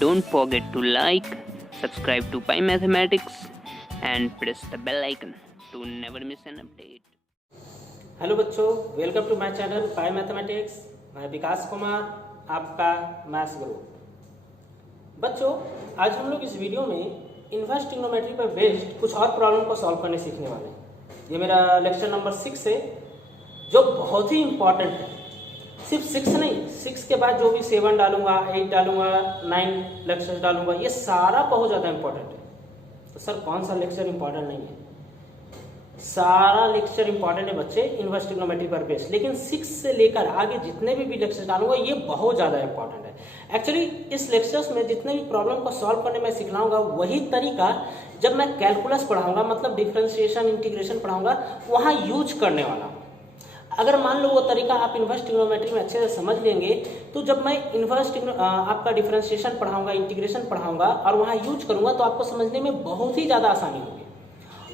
Don't forget to like, subscribe to Pi Mathematics and press the bell icon to never miss an update. Hello बच्चों, welcome to my channel pi mathematics. मैं विकास कुमार, आपका maths गुरु। बच्चों, आज हम लोग इस video में इन्वर्स ट्रिग्नोमेट्री पर बेस्ड कुछ और प्रॉब्लम को सॉल्व करने सीखने वाले हैं। ये मेरा लेक्चर नंबर 6 है, जो बहुत ही इम्पॉर्टेंट है। सिर्फ 6 नहीं, 6 के बाद जो भी 7 डालूंगा, 8 डालूंगा, 9 लेक्चर डालूंगा, ये सारा बहुत ज़्यादा इम्पोर्टेंट है। तो सर कौन सा लेक्चर इम्पोर्टेंट नहीं है? सारा लेक्चर इंपॉर्टेंट है बच्चे, इन्वर्स ट्रिग्नोमेट्री पर बेस्ड। लेकिन 6 से लेकर आगे जितने भी लेक्चर डालूंगा ये बहुत ज्यादा इंपॉर्टेंट है। एक्चुअली इस लेक्चर्स में जितने भी प्रॉब्लम को सॉल्व करने में सिखलाऊंगा वही तरीका जब मैं कैलकुलस पढ़ाऊंगा, मतलब डिफरेंशिएशन इंटीग्रेशन पढ़ाऊंगा, वहां यूज करने वाला हूं। अगर मान लो वो तरीका आप इन्वर्स ट्रिग्नोमेट्री में अच्छे से समझ लेंगे तो जब मैं आपका डिफरेंशिएशन पढ़ाऊंगा, इंटीग्रेशन पढ़ाऊंगा और वहां यूज करूंगा तो आपको समझने में बहुत ही ज्यादा आसानी होगी।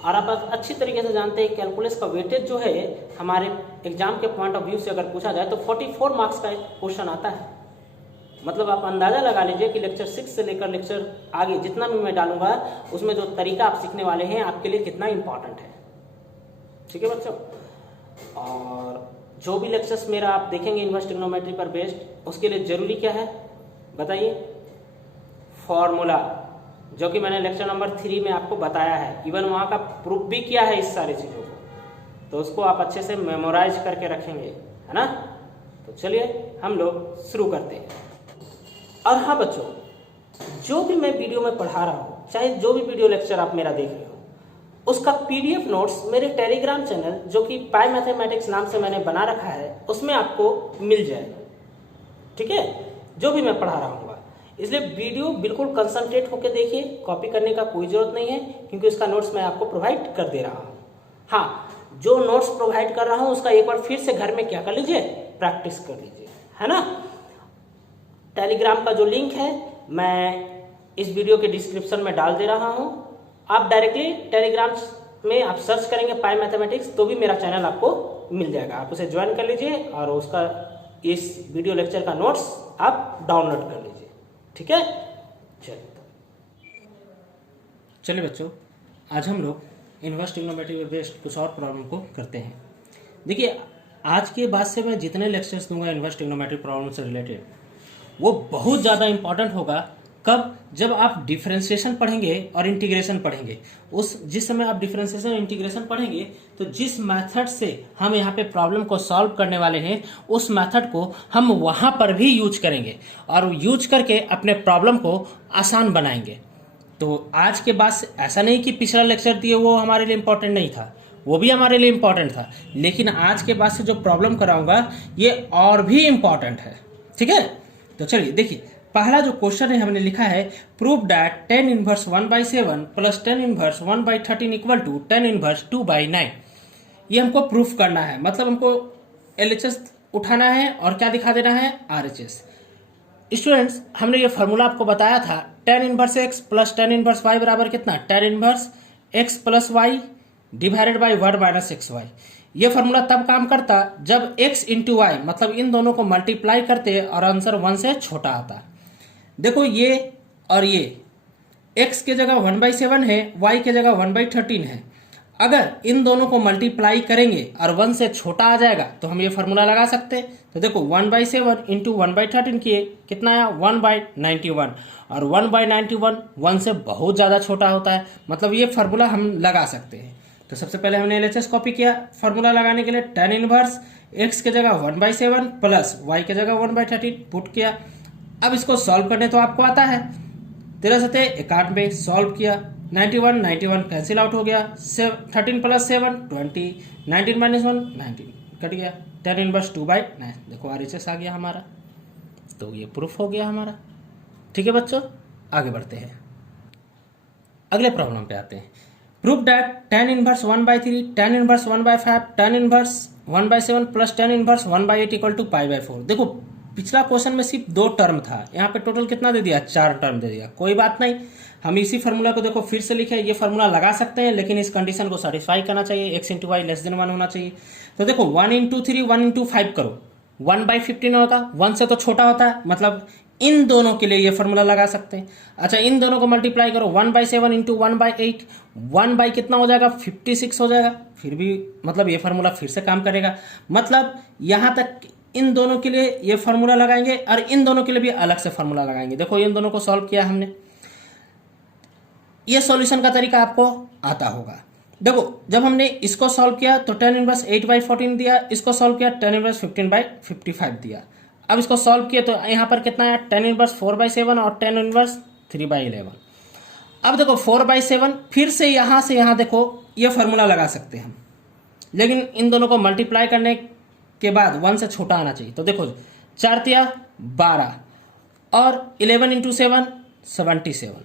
और आप अच्छी तरीके से जानते हैं कैलकुलस का वेटेज जो है हमारे एग्जाम के पॉइंट ऑफ व्यू से अगर पूछा जाए तो 44 मार्क्स का क्वेश्चन आता है। मतलब आप अंदाजा लगा लीजिए कि लेक्चर 6 से लेकर लेक्चर आगे जितना भी मैं डालूंगा उसमें जो तरीका आप सीखने वाले हैं आपके लिए कितना इंपॉर्टेंट है। ठीक है बच्चों, और जो भी लेक्चर्स मेरा आप देखेंगे इन्वर्स ट्रिग्नोमेट्री पर बेस्ड, उसके लिए जरूरी क्या है बताइए? फॉर्मूला, जो कि मैंने लेक्चर नंबर 3 में आपको बताया है, इवन वहाँ का प्रूफ भी किया है इस सारी चीज़ों को, तो उसको आप अच्छे से मेमोराइज करके रखेंगे, है ना? तो चलिए हम लोग शुरू करते हैं। और हाँ बच्चों, जो भी मैं वीडियो में पढ़ा रहा हूँ, चाहे जो भी वीडियो लेक्चर आप मेरा देख रहे हो, उसका PDF नोट्स मेरे टेलीग्राम चैनल जो कि पाई मैथमेटिक्स नाम से मैंने बना रखा है उसमें आपको मिल जाएगा। ठीक है, जो भी मैं पढ़ा रहा हूँ, इसलिए वीडियो बिल्कुल कंसंट्रेट होकर देखिए, कॉपी करने का कोई जरूरत नहीं है क्योंकि उसका नोट्स मैं आपको प्रोवाइड कर दे रहा हूँ। हाँ, जो नोट्स प्रोवाइड कर रहा हूँ उसका एक बार फिर से घर में क्या कर लीजिए, प्रैक्टिस कर लीजिए, है ना? टेलीग्राम का जो लिंक है मैं इस वीडियो के डिस्क्रिप्शन में डाल दे रहा हूँ। आप डायरेक्टली टेलीग्राम में आप सर्च करेंगे पाई मैथमेटिक्स तो भी मेरा चैनल आपको मिल जाएगा। आप उसे ज्वाइन कर लीजिए और उसका इस वीडियो लेक्चर का नोट्स आप डाउनलोड कर लीजिए। ठीक है, चलिए बच्चों, आज हम लोग इन्वर्स ट्रिग्नोमेट्री पर बेस्ड कुछ और प्रॉब्लम को करते हैं। देखिए, आज के बाद से मैं जितने लेक्चर्स दूंगा इन्वर्स ट्रिग्नोमेट्री प्रॉब्लम से रिलेटेड, वो बहुत ज़्यादा इंपॉर्टेंट होगा। कब? जब आप डिफरेंशिएशन पढ़ेंगे और इंटीग्रेशन पढ़ेंगे। जिस समय आप डिफरेंशिएशन और इंटीग्रेशन पढ़ेंगे तो जिस मेथड से हम यहाँ पे प्रॉब्लम को सॉल्व करने वाले हैं उस मेथड को हम वहाँ पर भी यूज करेंगे और यूज करके अपने प्रॉब्लम को आसान बनाएंगे। तो आज के बाद ऐसा नहीं कि पिछला लेक्चर दिए वो हमारे लिए इम्पोर्टेंट नहीं था, वो भी हमारे लिए इम्पोर्टेंट था, लेकिन आज के बाद से जो प्रॉब्लम कराऊंगा ये और भी इम्पोर्टेंट है। ठीक है, तो चलिए देखिए, पहला जो क्वेश्चन है हमने लिखा है prove that tan inverse 1/7 plus tan inverse 1/13 equal to tan inverse 2/9। ये हमको प्रूफ करना है, मतलब हमको LHS उठाना है और क्या दिखा देना है, RHS। स्टूडेंट्स, हमने ये फॉर्मूला आपको बताया था, tan inverse x plus tan inverse y बराबर कितना, tan inverse x plus y divided by 1 minus XY। ये फॉर्मूला तब काम करता जब x इंटू वाई, मतलब इन दोनों को मल्टीप्लाई करते और आंसर 1 से छोटा आता। देखो ये और ये, x के जगह 1/7 है, y के जगह 1/13 है। अगर इन दोनों को मल्टीप्लाई करेंगे और 1 से छोटा आ जाएगा तो हम ये फार्मूला लगा सकते हैं। तो देखो 1/7 इंटू 1/13 किए कितना आया, 1/91, और 1/91 1 से बहुत ज़्यादा छोटा होता है, मतलब ये फार्मूला हम लगा सकते हैं। तो सबसे पहले हमने LHS कॉपी किया फार्मूला लगाने के लिए, tan इनवर्स x के जगह 1/7 प्लस y के जगह 1/13 पुट किया। अब इसको सॉल्व करने तो आपको आता है, 13 सते 91 सॉल्व किया, 91 कैंसिल आउट हो गया, 13 प्लस 7 20, 19 माइनस 1 19 कट गया, tan इनवर्स 2/9। देखो RHS आ गया हमारा, तो ये प्रूफ हो गया हमारा। ठीक है बच्चों, आगे बढ़ते हैं, अगले प्रॉब्लम पे आते हैं। Prove that tan inverse 1/3, tan inverse 1/5, tan inverse 1/7 plus tan inverse 1/8 equal to π/4। देखो पिछला क्वेश्चन में सिर्फ 2 टर्म था, यहाँ पे टोटल कितना दे दिया, 4 टर्म दे दिया। कोई बात नहीं, हम इसी फार्मूला को देखो फिर से लिखे, ये फार्मूला लगा सकते हैं, लेकिन इस कंडीशन को सेटिस्फाई करना चाहिए, x into y less than 1 होना चाहिए। तो देखो 1 इंटू 3 1 इंटू 5 करो, 1/15 होता, 1 से तो छोटा होता है, मतलब इन दोनों के लिए ये फॉर्मूला लगा सकते हैं। अच्छा, इन दोनों को मल्टीप्लाई करो, 1/7 इंटू 1/8, 1 बाई कितना हो जाएगा, 56 हो जाएगा। फिर भी मतलब ये फार्मूला फिर से काम करेगा। मतलब यहां तक इन दोनों के लिए ये फार्मूला लगाएंगे और इन दोनों के लिए भी अलग से फार्मूला लगाएंगे। देखो इन दोनों को सॉल्व किया हमने, ये सॉल्यूशन का तरीका आपको आता होगा। देखो जब हमने इसको सॉल्व किया तो tan इनवर्स 8/14 दिया, इसको सॉल्व किया tan इनवर्स 15/55 दिया। अब इसको सॉल्व किया तो यहाँ पर कितना आया, tan इनवर्स 4/7 और tan इनवर्स 3/11। अब देखो 4/7, फिर से यहाँ देखो ये फार्मूला लगा सकते हैं हम, लेकिन इन दोनों को मल्टीप्लाई करने के बाद 1 से छोटा आना चाहिए। तो देखो 4 तिया 12 और 11 इंटू 7 77।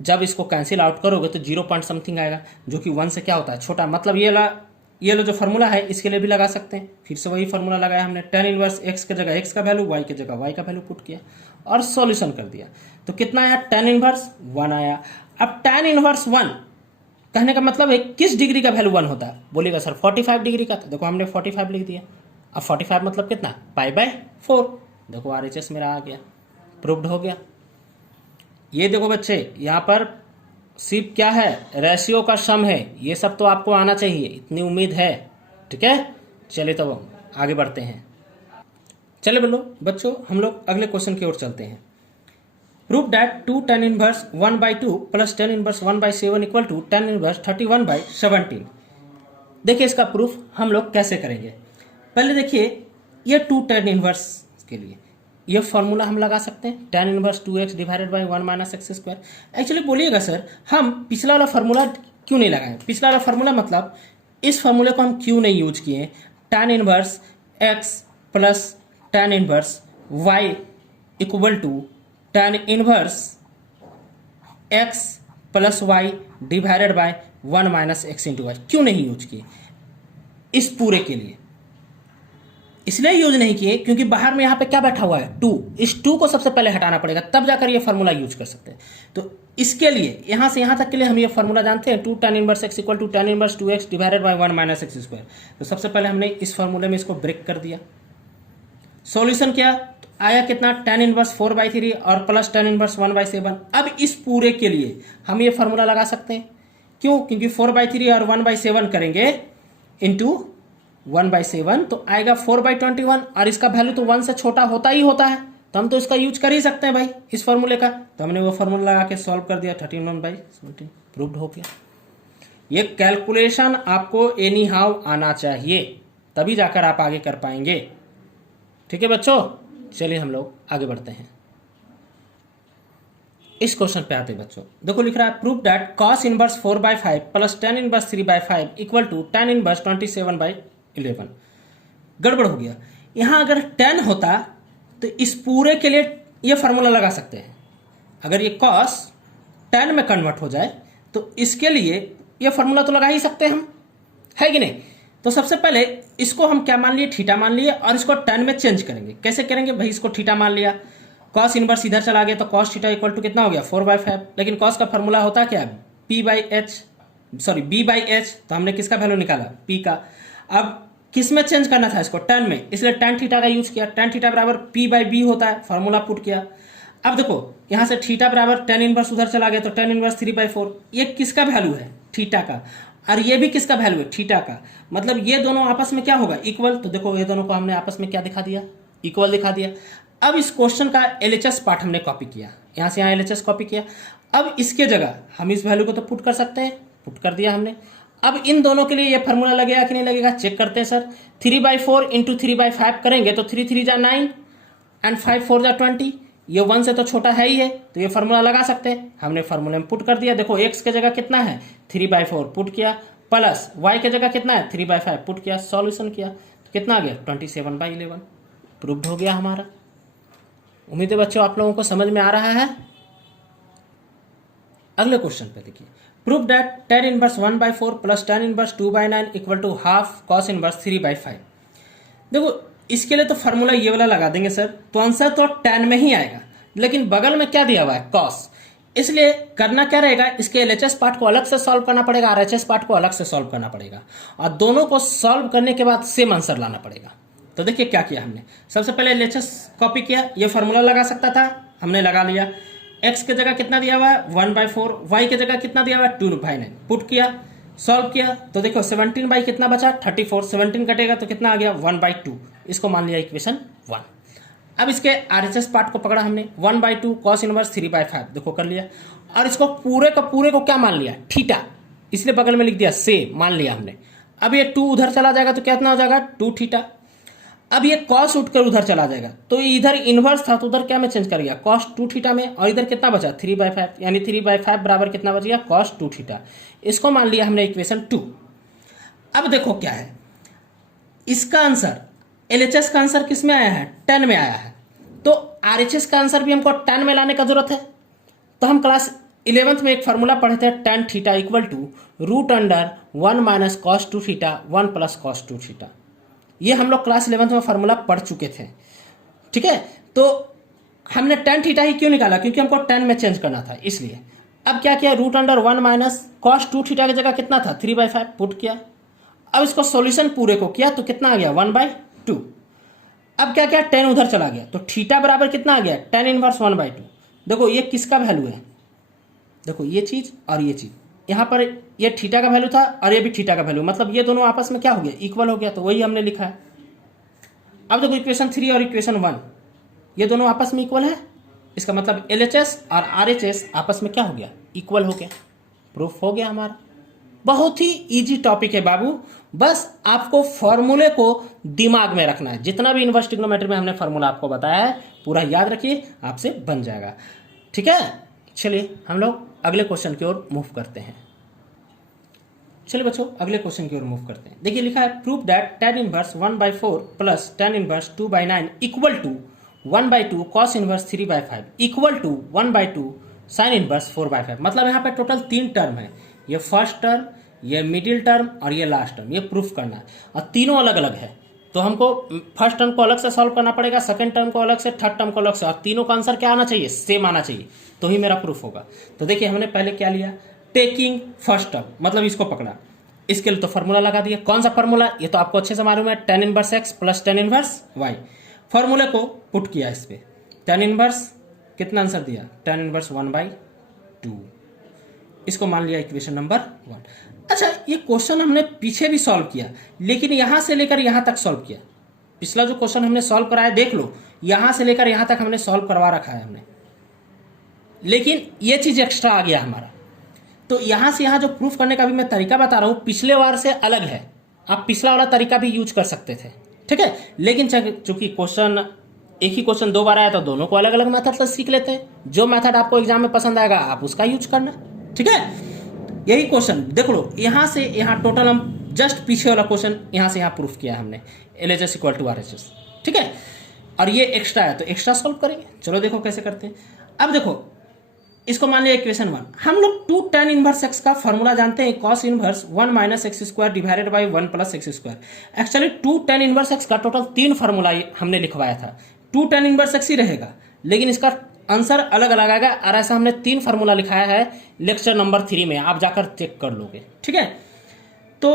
जब इसको कैंसिल आउट करोगे तो 0 पॉइंट समथिंग आएगा, जो कि 1 से क्या होता है, छोटा। मतलब ये लो जो फार्मूला है इसके लिए भी लगा सकते हैं। फिर से वही फार्मूला लगाया हमने, tan इनवर्स x के जगह x का वैल्यू, y के जगह y का वैल्यू पुट किया और सॉल्यूशन कर दिया। तो कितना आया, tan इनवर्स 1 आया। अब tan इनवर्स 1 कहने का मतलब है किस डिग्री का वैल्यू 1 होता है, बोलेगा सर 45 डिग्री का। तो देखो हमने 45 लिख दिया। अब 45 मतलब कितना, π/4। देखो RHS मेरा आ गया, प्रूव्ड हो गया। ये देखो बच्चे, यहाँ पर सिर्फ क्या है, रेशियो का सम है। ये सब तो आपको आना चाहिए, इतनी उम्मीद है। ठीक है, चलिए तो आगे बढ़ते हैं। चले बोलो बच्चों, हम लोग अगले क्वेश्चन की ओर चलते हैं। Prove that 2 tan inverse 1/2 plus tan inverse 1/7 equal to tan inverse 31/17। देखिए इसका प्रूफ हम लोग कैसे करेंगे। पहले देखिए ये 2 tan इनवर्स के लिए ये फॉर्मूला हम लगा सकते हैं, tan inverse 2x divided by 1 minus x square. Actually बोलिएगा सर हम पिछला वाला फार्मूला क्यों नहीं लगाए। पिछला वाला फार्मूला मतलब इस फार्मूले को हम क्यों नहीं यूज किए। tan inverse x plus tan inverse y equal to tan inverse x plus y divided by 1 minus x into y क्यों नहीं यूज किए इस पूरे के लिए। इसलिए यूज नहीं किए क्योंकि बाहर में यहाँ पे क्या बैठा हुआ है, 2। इस 2 को सबसे पहले हटाना पड़ेगा, तब जाकर ये फार्मूला यूज कर सकते हैं। तो इसके लिए यहाँ से यहाँ तक के लिए हम ये फार्मूला जानते हैं, 2 tan inverse x equal to tan inverse 2x divided by 1 minus x square. तो सबसे पहले हमने इस फार्मूले में इसको ब्रेक कर दिया। सॉल्यूशन किया तो आया कितना, tan इनवर्स 4/3 और प्लस tan इनवर्स 1/7। अब इस पूरे के लिए हम ये फार्मूला लगा सकते हैं। क्यों, क्योंकि 4/3 और 1/7 करेंगे इंटू 1/7 तो आएगा 4/21 और इसका वैल्यू तो 1 से छोटा होता ही होता है, तो हम तो इसका यूज कर ही सकते हैं भाई इस फार्मूले का। तो हमने वो फार्मूला लगा के सॉल्व कर दिया, 31/17 प्रूव्ड हो गया। ये कैलकुलेशन आपको एनी हाउ आना चाहिए, तभी जाकर आप आगे कर पाएंगे। ठीक है बच्चों, चलिए हम लोग आगे बढ़ते हैं। इस क्वेश्चन पे आते हैं बच्चों। देखो लिख रहा है prove that cos inverse 4/5 plus tan inverse 3/5 equal to tan inverse 27/11। गड़बड़ हो गया। यहां अगर 10 होता तो इस पूरे के लिए ये फार्मूला लगा सकते हैं। अगर ये cos 10 में कन्वर्ट हो जाए तो इसके लिए ये फार्मूला तो लगा ही सकते हैं हम, है कि नहीं। तो सबसे पहले इसको हम क्या मान लिए, थीटा मान लिए और इसको 10 में चेंज करेंगे। कैसे करेंगे भाई, इसको थीटा मान लिया, cos इनवर्स इधर चला गया तो cos थीटा इक्वल टू कितना हो गया 4/5। लेकिन cos का फार्मूला होता क्या, b/h, तो हमने किसका वैल्यू निकाला, p का। अब किस में चेंज करना था इसको, tan में, इसलिए tan थीटा का यूज किया। tan थीटा बराबर p/b होता है, फार्मूला पुट किया। अब देखो यहां से थीटा बराबर tan इनवर्स उधर चला गया तो tan इनवर्स 3/4। ये किसका वैल्यू है, थीटा का, और ये भी किसका वैल्यू है, थीटा का। मतलब ये दोनों आपस में क्या होगा, इक्वल। तो देखो ये दोनों को हमने आपस में क्या दिखा दिया, इक्वल दिखा दिया। अब इस क्वेश्चन का LHS पार्ट हमने कॉपी किया, यहां से यहां LHS कॉपी किया। अब इसके जगह हम इस वैल्यू को तो पुट कर सकते हैं, पुट कर दिया हमने। अब इन दोनों के लिए ये फार्मूला लगेगा कि नहीं लगेगा, चेक करते हैं सर। 3/4 इंटू 3/5 करेंगे तो 3 3 जा 9 एंड 5 4 जा 20। ये 1 से तो छोटा है ही है, तो ये फार्मूला लगा सकते हैं। हमने फार्मूले में पुट कर दिया। देखो x के जगह कितना है 3/4 पुट किया, प्लस y के जगह कितना है 3/5 पुट किया, सॉल्यूशन किया तो कितना आ गया 27/11। प्रूव्ड हो गया हमारा। उम्मीद है बच्चों आप लोगों को समझ में आ रहा है। अगले क्वेश्चन पे देखिए, prove that tan inverse 1/4 plus tan inverse 2/9 equal to half cos inverse 3/5। देखो इसके लिए तो फार्मूला ये वाला लगा देंगे सर, तो आंसर तो tan में ही आएगा, लेकिन बगल में क्या दिया हुआ है cos। इसलिए करना क्या रहेगा, इसके LHS पार्ट को अलग से सॉल्व करना पड़ेगा, RHS पार्ट को अलग से सॉल्व करना पड़ेगा, और दोनों को सॉल्व करने के बाद सेम आंसर लाना पड़ेगा। तो देखिए क्या किया हमने, सबसे पहले LHS कॉपी किया, ये फार्मूला लगा सकता था, हमने लगा लिया। x के जगह कितना दिया हुआ है 1/4, y के जगह कितना दिया हुआ है 2/9, पुट किया, सॉल्व किया तो देखो 17 बाई कितना बचा 34, 17 कटेगा तो कितना आ गया 1/2, इसको मान लिया इक्वेशन 1। अब इसके RHS पार्ट को पकड़ा हमने, 1/2 cos इनवर्स 3/5, देखो कर लिया, और इसको पूरे का पूरे को क्या मान लिया थीटा, इसलिए बगल में लिख दिया से, मान लिया हमने। अब ये 2 उधर चला जाएगा तो कितना हो जाएगा 2 थीटा। अब ये cos उठकर उधर चला जाएगा तो इधर इनवर्स था तो उधर क्या में चेंज कर गया cos 2 थीटा में, और इधर कितना बचा 3/5, यानी 3/5 बराबर कितना बच गया cos 2 थीटा, इसको मान लिया हमने इक्वेशन 2। अब देखो क्या है इसका आंसर, LHS का आंसर किस में आया है 10 में आया है, तो RHS का आंसर भी हमको 10 में लाने का जरूरत है। तो हम क्लास 11th में एक फार्मूला पढ़े थे tan theta equal to √1 minus cos 2 theta 1 plus cos 2 theta, ये हम लोग क्लास 11th में फार्मूला पढ़ चुके थे। ठीक है, तो हमने tan थीटा ही क्यों निकाला, क्योंकि हमको 10 में चेंज करना था इसलिए। अब क्या किया √1 माइनस cos 2 थीटा की जगह कितना था 3/5, पुट किया। अब इसको सॉल्यूशन पूरे को किया तो कितना आ गया 1/2। अब क्या किया 10 उधर चला गया तो थीटा बराबर कितना आ गया tan इनवर्स 1/2। देखो ये किसका वैल्यू है, देखो ये चीज और ये चीज, यहाँ पर ये थीटा का वैल्यू था और ये भी थीटा का वैल्यू, मतलब ये दोनों आपस में क्या हो गया इक्वल हो गया, तो वही हमने लिखा है। अब देखो इक्वेशन 3 और इक्वेशन 1 ये दोनों आपस में इक्वल है, इसका मतलब LHS और RHS आपस में क्या हो गया इक्वल हो गया, प्रूफ हो गया हमारा। बहुत ही इजी टॉपिक है बाबू, बस आपको फॉर्मूले को दिमाग में रखना है। जितना भी इनवर्स ट्रिग्नोमेट्री में हमने फॉर्मूला आपको बताया है पूरा याद रखिए, आपसे बन जाएगा। ठीक है, चलिए हम लोग अगले क्वेश्चन की ओर मूव करते हैं। चलिए बच्चों अगले क्वेश्चन की ओर मूव करते हैं। देखिए लिखा है prove that tan inverse 1/4 plus tan inverse 2/9 equal to 1/2 cos inverse 3/5 equal to 1/2 sin inverse 4/5। मतलब यहाँ पे टोटल 3 टर्म है, ये फर्स्ट टर्म, ये मिडिल टर्म और ये लास्ट टर्म, ये प्रूफ करना है और तीनों अलग अलग है। तो हमको फर्स्ट टर्म को अलग से सॉल्व करना पड़ेगा, सेकंड टर्म को अलग से, थर्ड टर्म को अलग से, और तीनों का आंसर क्या आना चाहिए सेम आना चाहिए, तो ही मेरा प्रूफ होगा। तो देखिए हमने पहले क्या लिया टेकिंग फर्स्ट टर्म, मतलब इसको पकड़ा, इसके लिए तो फॉर्मूला लगा दिया। कौन सा फॉर्मूला, ये तो आपको अच्छे से मालूम है, tan inverse x plus tan inverse y। फॉर्मूले को पुट किया इस पे, tan इनवर्स कितना आंसर दिया tan इनवर्स 1/2, इसको मान लिया इक्वेशन नंबर 1। अच्छा ये क्वेश्चन हमने पीछे भी सॉल्व किया, लेकिन यहां से लेकर यहां तक सॉल्व किया। पिछला जो क्वेश्चन हमने सॉल्व कराया देख लो, यहां से लेकर यहां तक हमने सॉल्व करवा रखा है हमने, लेकिन ये चीज एक्स्ट्रा आ गया हमारा। तो यहां से यहां जो प्रूफ करने का भी मैं तरीका बता रहा हूं पिछले बार से अलग है, आप पिछला वाला तरीका भी यूज कर सकते थे। ठीक है, लेकिन चूंकि क्वेश्चन एक ही क्वेश्चन 2 बार आया तो दोनों को अलग अलग मेथड से सीख लेते हैं, जो मेथड आपको एग्जाम में पसंद आएगा आप उसका यूज करना। ठीक है, यही क्वेश्चन देख लो, यहां से यहां टोटल हम जस्ट पीछे वाला क्वेश्चन यहां से यहां प्रूफ किया हमने LHS इक्वल टू RHS। ठीक है, और ये एक्स्ट्रा है तो एक्स्ट्रा सॉल्व करेंगे। चलो देखो कैसे करते हैं। अब देखो इसको मान लिया इक्वेशन 1, हम लोग 2 tan इनवर्स x का फॉर्मूला जानते हैं, cos inverse 1 minus x square divided by 1 plus x square. Actually 2 tan inverse x का टोटल 3 फार्मूला हमने लिखवाया था, 2 tan इनवर्स x ही रहेगा, लेकिन इसका आंसर अलग अलग आएगा, और ऐसा हमने 3 फार्मूला लिखाया है लेक्चर नंबर 3 में, आप जाकर चेक कर लोगे। ठीक है, तो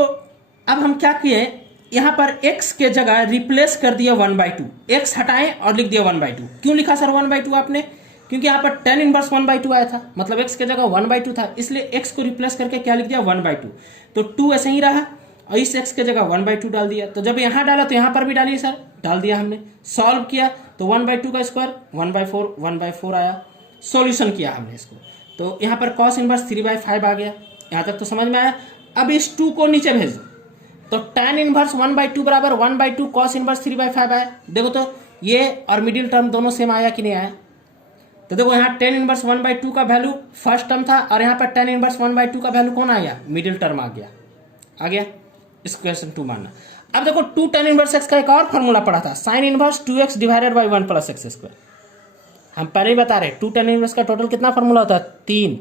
अब हम क्या किए, यहां पर x के जगह रिप्लेस कर दिया 1/2, x हटाएं और लिख दिया 1/2। क्यों लिखा सर 1/2 आपने, क्योंकि यहाँ पर tan इनवर्स 1/2 आया था, मतलब x के जगह 1/2 था, इसलिए x को रिप्लेस करके क्या लिख दिया 1/2। तो 2 ऐसे ही रहा और इस x के जगह 1/2 डाल दिया। तो जब यहाँ डाला तो यहाँ पर भी डालिए सर, डाल दिया हमने, सॉल्व किया तो 1/2 का स्क्वायर 1/4 आया, सॉल्यूशन किया हमने इसको, तो यहाँ पर cos इनवर्स 3/5 आ गया। यहाँ तक तो समझ में आया। अब इस 2 को नीचे भेज दो, तो tan इनवर्स 1/2 बराबर 1/2 cos इनवर्स 3/5 आया। देखो तो ये और मिडिल टर्म दोनों सेम आया कि नहीं आया, तो देखो यहाँ tan इनवर्स 1/2 का वैल्यू फर्स्ट टर्म था और यहाँ पर tan इनवर्स 1/2 का वैल्यू कौन आ गया, मिडिल टर्म आ गया। इस क्वेश्चन 2 मानना। अब देखो 2 tan इनवर्स x का एक और फॉर्मूला पढ़ा था, sin inverse 2x divided by 1 plus x square. हम पहले ही बता रहे 2 tan इनवर्स का टोटल कितना फॉर्मूला होता है 3,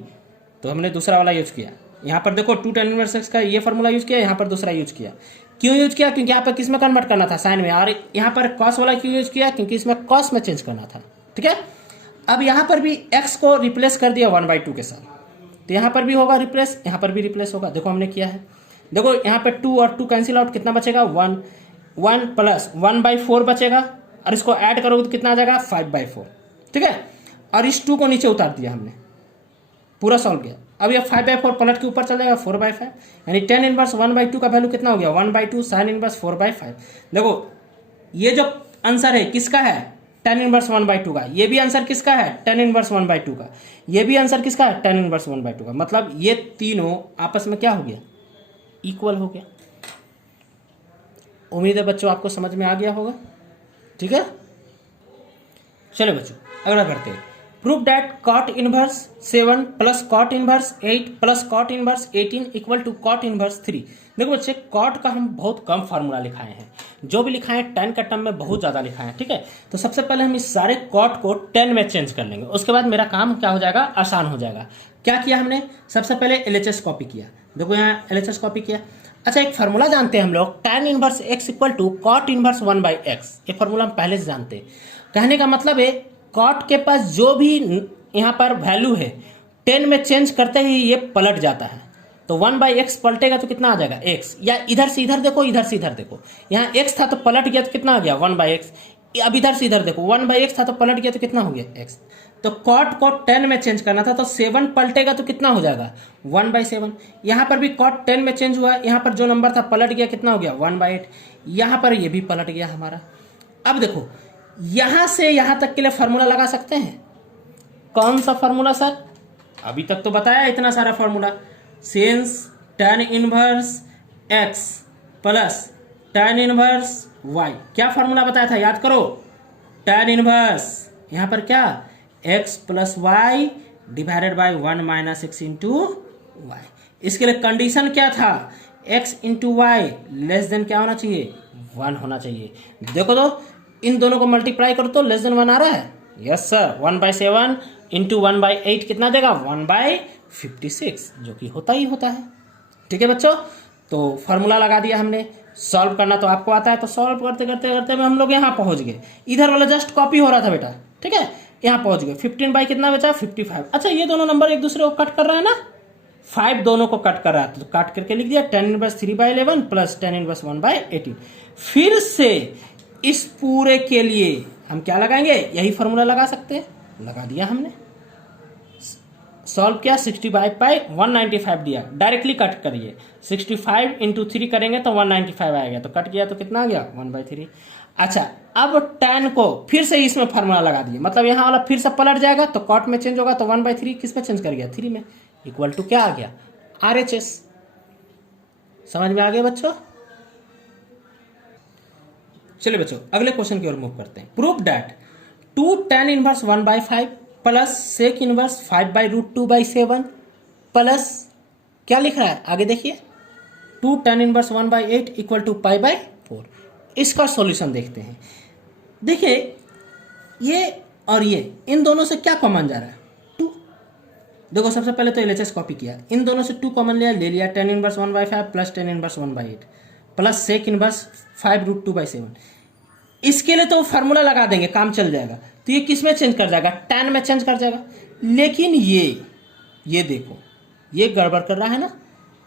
तो हमने दूसरा वाला यूज किया। यहाँ पर देखो 2 tan इनवर्स x का ये फॉर्मूला यूज किया, यहाँ पर दूसरा यूज किया। क्यों यूज किया, क्योंकि यहाँ पर किस में कन्वर्ट करना था साइन में, और यहाँ पर कॉस वाला क्यों यूज किया, क्योंकि इसमें कॉस में चेंज करना था। ठीक है, अब यहाँ पर भी x को रिप्लेस कर दिया 1/2 के साथ, तो यहाँ पर भी होगा रिप्लेस, यहाँ पर भी रिप्लेस होगा। देखो हमने किया है, देखो यहाँ पे 2 और 2 कैंसिल आउट, कितना बचेगा 1। 1 प्लस 1/4 बचेगा और इसको ऐड करोगे तो कितना आ जाएगा 5/4। ठीक है, और इस 2 को नीचे उतार दिया हमने, पूरा सॉल्व किया। अब ये 5/4 पलट के ऊपर चल जाएगा 4/5, यानी tan इनवर्स 1/2 का वैल्यू कितना हो गया 1/2 sin इनवर्स 4/5। देखो ये जो आंसर है किसका है tan इनवर्स 1/2 का, ये भी आंसर किसका है tan इनवर्स 1/2 का, ये भी आंसर किसका है tan इनवर्स 1/2 का। मतलब ये तीनों आपस में क्या हो गया इक्वल हो गया। उम्मीद है बच्चों आपको समझ में आ गया होगा। ठीक है, चलो बच्चों अगला करते हैं। Prove that cot inverse 7 plus cot inverse 8 plus cot inverse 18 equal to cot inverse 3। देखो बच्चे cot का हम बहुत कम फार्मूला लिखाए हैं, जो भी लिखाए हैं tan का टर्म में बहुत ज़्यादा लिखाए हैं। ठीक है, तो सबसे पहले हम इस सारे cot को tan में चेंज कर लेंगे, उसके बाद मेरा काम क्या हो जाएगा आसान हो जाएगा। क्या किया हमने, सबसे पहले LHS कॉपी किया। देखो यहाँ LHS कॉपी किया। अच्छा एक फार्मूला जानते हैं हम लोग tan inverse x equal to cot inverse 1/x। ये फार्मूला हम पहले से जानते हैं। कहने का मतलब है कॉट के पास जो भी यहाँ पर वैल्यू है 10 में चेंज करते ही ये पलट जाता है। तो 1/x पलटेगा तो कितना आ जाएगा x, या इधर से इधर देखो इधर से इधर देखो, यहाँ x था तो पलट गया तो कितना आ गया 1/x। अब इधर से इधर देखो 1/x था तो पलट गया तो कितना हो गया x। तो कॉट को 10 में चेंज करना था तो 7 पलटेगा तो कितना हो जाएगा 1/7। यहाँ पर भी कॉट 10 में चेंज हुआ, यहाँ पर जो नंबर था पलट गया कितना हो गया 1/8। यहाँ पर ये भी पलट गया हमारा। अब देखो यहां से यहां तक के लिए फार्मूला लगा सकते हैं। कौन सा फार्मूला सर, अभी तक तो बताया इतना सारा formula. Since tan inverse x plus tan inverse y, क्या फार्मूला बताया था याद करो। tan इनवर्स यहां पर क्या x plus y divided by 1 minus x into y. इसके लिए कंडीशन क्या था x into y less than क्या होना चाहिए 1 होना चाहिए। देखो तो इन दोनों को मल्टीप्लाई करो तो लेस देन 1 आ रहा है। यस सर, 1/7 इंटू 1/8 कितना देगा 1/56, जो कि होता ही होता है। ठीक है बच्चों, तो फार्मूला लगा दिया हमने। सॉल्व करना तो आपको आता है, तो सॉल्व करते करते करते हम लोग यहाँ पहुंच गए। इधर वाला जस्ट कॉपी हो रहा था बेटा। ठीक है, यहाँ पहुंच गए। 15 कितना बचा 55। अच्छा ये दोनों नंबर एक दूसरे को कट कर रहा है ना, 5 दोनों को कट कर रहा है तो काट करके लिख दिया tan inverse 3/11 plus tan inverse 1/18। फिर से इस पूरे के लिए हम क्या लगाएंगे, यही फॉर्मूला लगा सकते हैं, लगा दिया हमने। सॉल्व किया 65/195 दिया, डायरेक्टली कट करिए। 65 इंटू 3 करेंगे तो 195 आएगा, तो कट गया तो कितना आ गया 1/3। अच्छा अब tan को फिर से इसमें फार्मूला लगा दिए, मतलब यहाँ वाला फिर से पलट जाएगा तो कॉट में चेंज होगा तो 1/3 किस में चेंज कर गया 3 में, इक्वल टू क्या आ गया RHS। समझ में आ गया बच्चों। चलिए बच्चों अगले क्वेश्चन की ओर मूव करते हैं। Prove that 2 tan inverse 1/5 plus sec inverse 5/√2/7 plus क्या लिख रहा है आगे देखिए 2 tan इनवर्स 1/8 इक्वल टू π/4। इसका सॉल्यूशन देखते हैं। देखिए ये और ये इन दोनों से क्या कॉमन जा रहा है 2। देखो सबसे पहले तो LHS कॉपी किया, इन दोनों से 2 कॉमन लिया, ले लिया tan inverse 1/5 plus tan inverse 1/8 plus sec inverse 5√2/7। इसके लिए तो फार्मूला लगा देंगे, काम चल जाएगा। तो ये किस में चेंज कर जाएगा tan में चेंज कर जाएगा। लेकिन ये देखो ये गड़बड़ कर रहा है ना,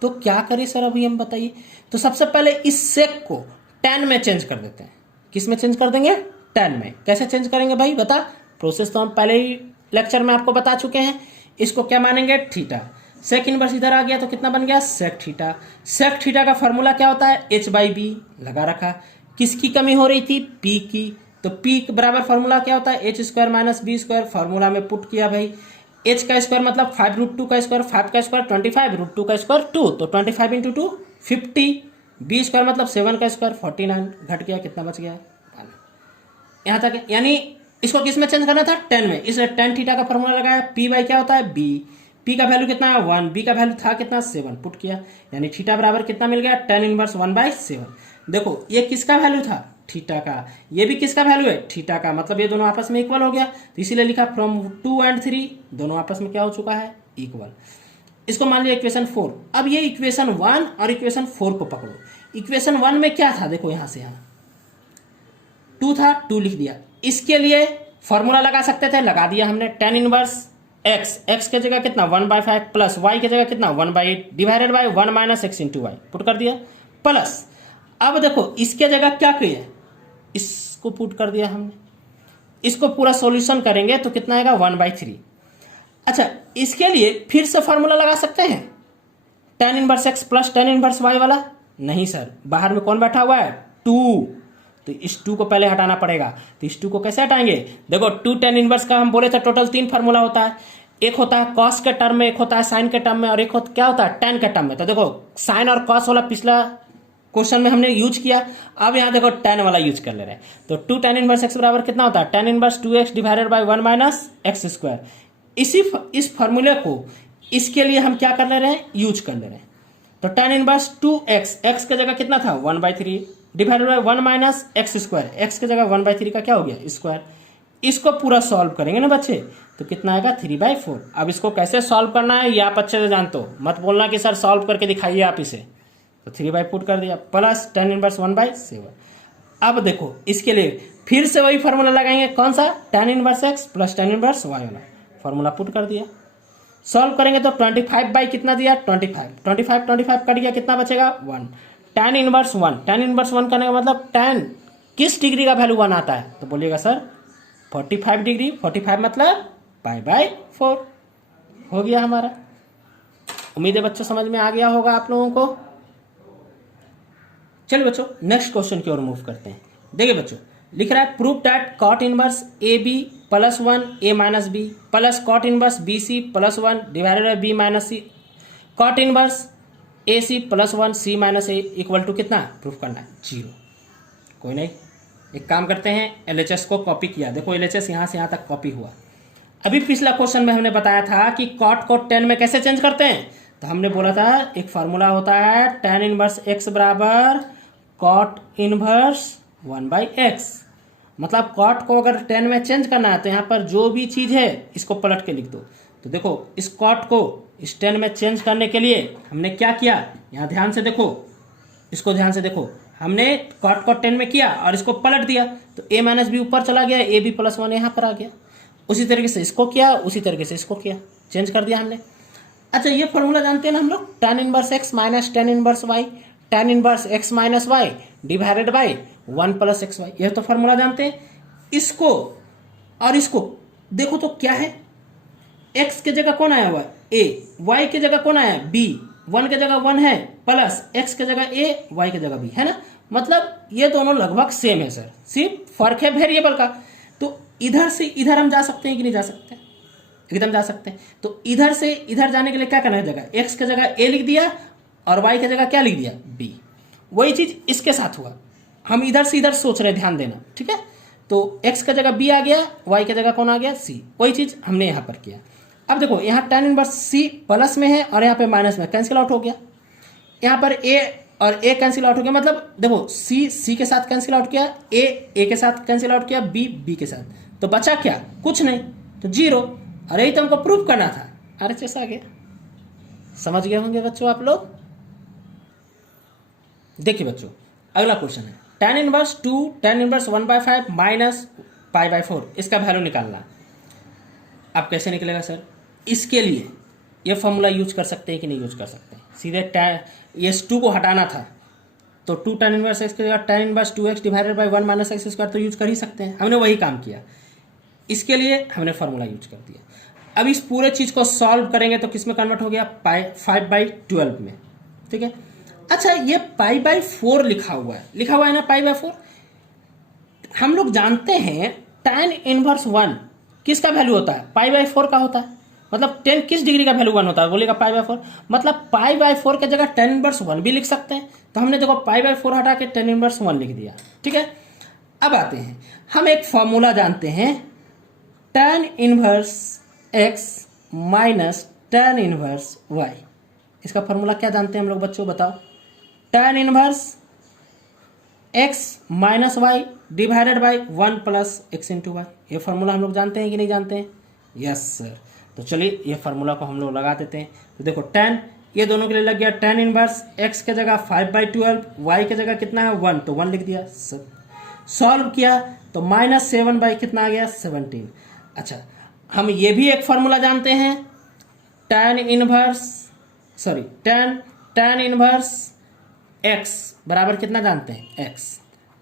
तो क्या करें सर अभी हम बताइए। तो सबसे पहले इस सेक को tan में चेंज कर देते हैं। किस में चेंज कर देंगे tan में। कैसे चेंज करेंगे भाई बता, प्रोसेस तो हम पहले ही लेक्चर में आपको बता चुके हैं। इसको क्या मानेंगे थीटा, सेक इनवर्स इधर आ गया तो कितना बन गया सेक थीटा। सेक थीटा का फॉर्मूला क्या होता है h/b लगा रखा। किसकी कमी हो रही थी p की, तो p के बराबर फॉर्मूला क्या होता है h² माइनस b²। फॉर्मूला में पुट किया भाई, h का स्क्वायर मतलब 5√2 का स्क्वायर, 5 का स्क्वायर 25, √2 का स्क्वायर 2, तो 25 इंटू 2 50, b² मतलब 7 का स्क्वायर 49, घट गया कितना बच गया 1। यहाँ तक, यानी इसको किस में चेंज करना था tan में, इसलिए tan थीटा का फॉर्मूला लगाया। p बाई क्या होता है b, p का वैल्यू कितना है 1, b का वैल्यू था कितना 7, पुट किया, यानी थीटा बराबर कितना मिल गया tan इनवर्स 1/7। देखो ये किसका वैल्यू था थीटा का, ये भी किसका वैल्यू है थीटा का, मतलब ये दोनों आपस में इक्वल हो गया। तो इसीलिए लिखा फ्रॉम 2 and 3 दोनों आपस में क्या हो चुका है इक्वल। इसको मान लिया इक्वेशन 4। अब ये इक्वेशन 1 और इक्वेशन 4 को पकड़ो। इक्वेशन 1 में क्या था देखो, यहां से यहां 2 था, 2 लिख दिया। इसके लिए फॉर्मूला लगा सकते थे, लगा दिया हमने। tan इनवर्स x के जगह कितना 1/5 प्लस y के जगह कितना 1/8 divided by 1 minus x into y, put कर दिया। प्लस अब देखो इसके जगह क्या किया, इसको पुट कर दिया हमने, इसको पूरा सॉल्यूशन करेंगे तो कितना आएगा 1/3। अच्छा इसके लिए फिर से फॉर्मूला लगा सकते हैं tan inverse x plus tan inverse y वाला, नहीं सर, बाहर में कौन बैठा हुआ है 2, तो इस 2 को पहले हटाना पड़ेगा। तो इस 2 को कैसे हटाएंगे, देखो 2 tan इनवर्स का हम बोले थे टोटल 3 फार्मूला होता है, एक होता है कॉस के टर्म में, एक होता है साइन के टर्म में, और एक क्या होता है tan के टर्म में। तो देखो साइन और कॉस वाला पिछला क्वेश्चन में हमने यूज किया, अब यहाँ देखो tan वाला यूज कर ले रहे हैं। तो 2 tan इनवर्स x बराबर कितना होता है, tan inverse 2x divided by 1 minus x square. इस फॉर्मूले को इसके लिए हम क्या कर ले रहे हैं, यूज कर ले रहे हैं। तो tan इनवर्स 2x, x की जगह कितना था 1/3 divided by 1 minus x square, x की जगह 1/3 का क्या हो गया स्क्वायर। इसको पूरा सॉल्व करेंगे ना बच्चे, तो कितना आएगा 3/4। अब इसको कैसे सॉल्व करना है ये आप अच्छे से जानते हो, मत बोलना कि सर सॉल्व करके दिखाइए आप इसे। तो 3/4 कर दिया प्लस tan इनवर्स 1/7। अब देखो इसके लिए फिर से वही फार्मूला लगाएंगे, कौन सा, tan inverse x plus tan inverse y वाला फार्मूला पुट कर दिया। सॉल्व करेंगे तो 25 बाई कितना दिया 25 कट गया, कितना बचेगा 1। tan इनवर्स 1, tan इनवर्स 1 करने का मतलब tan किस डिग्री का वैल्यू 1 आता है, तो बोलिएगा सर 45 डिग्री, 45 मतलब π/4 हो गया हमारा। उम्मीद है बच्चों समझ में आ गया होगा आप लोगों को। चलिए बच्चों नेक्स्ट क्वेश्चन की ओर मूव करते हैं। देखिए बच्चों लिख रहा है prove that cot inverse a b plus 1 a minus b plus cot inverse b c plus 1 divided by b minus c cot inverse a c plus 1 c minus a equal to कितना proof करना है 0। कोई नहीं, एक काम करते हैं, LHS को कॉपी किया, देखो LHS यहाँ से यहाँ तक कॉपी हुआ। अभी पिछला क्वेश्चन में हमने बताया था कि कॉट को tan में कैसे चेंज करते हैं, तो हमने बोला था एक फार्मूला होता है tan इनवर्स x बराबर कॉट इनवर्स 1/x। मतलब कॉट को अगर tan में चेंज करना है तो यहाँ पर जो भी चीज है इसको पलट के लिख दो। तो देखो इस कॉट को इस tan में चेंज करने के लिए हमने क्या किया, यहाँ ध्यान से देखो, इसको ध्यान से देखो, हमने कॉट को tan में किया और इसको पलट दिया, तो a माइनस बी ऊपर चला गया, ए बी प्लस 1 यहाँ पर आ गया। उसी तरीके से इसको किया, उसी तरीके से इसको किया, चेंज कर दिया हमने। अच्छा ये फॉर्मूला जानते हैं ना हम लोग, tan inverse x minus tan inverse y, tan inverse x minus y divided by 1 plus x y, यह तो फॉर्मूला जानते हैं। इसको और इसको देखो तो क्या है, x की जगह कौन आया हुआ है a, y की जगह कौन आया है b, 1 की जगह 1 है प्लस x की जगह a, y की जगह b है ना। मतलब ये दोनों लगभग सेम है सर, सिर्फ फर्क है वेरिएबल का। तो इधर से इधर हम जा सकते हैं कि नहीं जा सकते, एकदम जा सकते हैं। तो इधर से इधर जाने के लिए क्या करना है, जगह x की जगह a लिख दिया और y की जगह क्या लिख दिया b। वही चीज इसके साथ हुआ, हम इधर से इधर सोच रहे, ध्यान देना, ठीक है। तो x की जगह b आ गया, y की जगह कौन आ गया c, वही चीज हमने यहाँ पर किया। अब देखो यहाँ tan इनवर्स c प्लस में है और यहाँ पे माइनस में, कैंसिल आउट हो गया। यहाँ पर a और a कैंसिल आउट हो गया, मतलब देखो c के साथ कैंसिल आउट किया, a के साथ कैंसिल आउट किया, b के साथ, तो बचा क्या, कुछ नहीं, तो 0। अरे यही तो हमको प्रूव करना था। RHS आ गया, समझ गए होंगे बच्चों आप लोग। देखिए बच्चों अगला क्वेश्चन है tan inverse 2 tan inverse 1/5 minus π/4, इसका वैल्यू निकालना। अब कैसे निकलेगा सर, इसके लिए ये फॉर्मूला यूज कर सकते हैं कि नहीं यूज कर सकते हैं, सीधे ये 2 को हटाना था तो 2 tan इनवर्स x की जगह tan inverse 2x divided by 1 minus x square तो यूज कर ही सकते हैं, हमने वही काम किया। इसके लिए हमने फॉर्मूला यूज कर दिया। अब इस पूरे चीज को सॉल्व करेंगे तो किस में कन्वर्ट हो गया, 5/12 में, ठीक है। अच्छा ये π/4 लिखा हुआ है ना, π/4 हम लोग जानते हैं tan इनवर्स 1 किसका वैल्यू होता है, π/4 का होता है। मतलब 10 किस डिग्री का वैल्यू 1 होता है, बोलेगा π/4, मतलब π/4 की जगह tan इनवर्स 1 भी लिख सकते हैं। तो हमने देखो π/4 हटा के tan इनवर्स 1 लिख दिया, ठीक है। अब आते हैं, हम एक फॉर्मूला जानते हैं tan inverse x minus tan inverse y। इसका फॉर्मूला क्या जानते हैं हम लोग बच्चों, बताओ। tan inverse x minus y divided by 1 plus x into y, ये फार्मूला हम लोग जानते हैं कि नहीं जानते हैं, यस सर। तो चलिए ये फार्मूला को हम लोग लगा देते हैं। तो देखो tan, ये दोनों के लिए लग गया tan इनवर्स x के जगह 5/12, y के जगह कितना है 1, तो 1 लिख दिया सब। सॉल्व किया तो -7 बाई कितना आ गया 17। अच्छा हम ये भी एक फार्मूला जानते हैं tan इनवर्स x बराबर कितना जानते हैं x,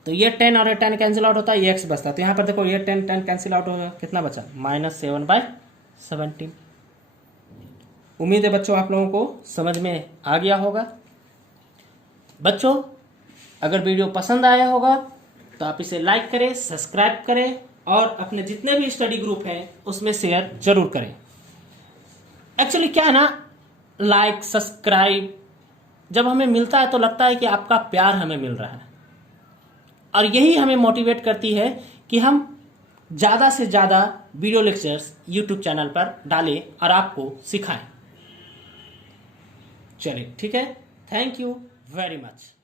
तो ये 10 और ये 10 कैंसिल आउट होता है, ये x बचता है। तो यहाँ पर देखो ये 10 10 कैंसिल आउट होगा, कितना बचा -7/17। उम्मीद है बच्चों आप लोगों को समझ में आ गया होगा। बच्चों अगर वीडियो पसंद आया होगा तो आप इसे लाइक करें, सब्सक्राइब करें और अपने जितने भी स्टडी ग्रुप हैं उसमें शेयर जरूर करें। एक्चुअली क्या है ना, लाइक सब्सक्राइब जब हमें मिलता है तो लगता है कि आपका प्यार हमें मिल रहा है, और यही हमें मोटिवेट करती है कि हम ज़्यादा से ज़्यादा वीडियो लेक्चर्स यूट्यूब चैनल पर डालें और आपको सिखाएं। चलिए ठीक है, थैंक यू वेरी मच।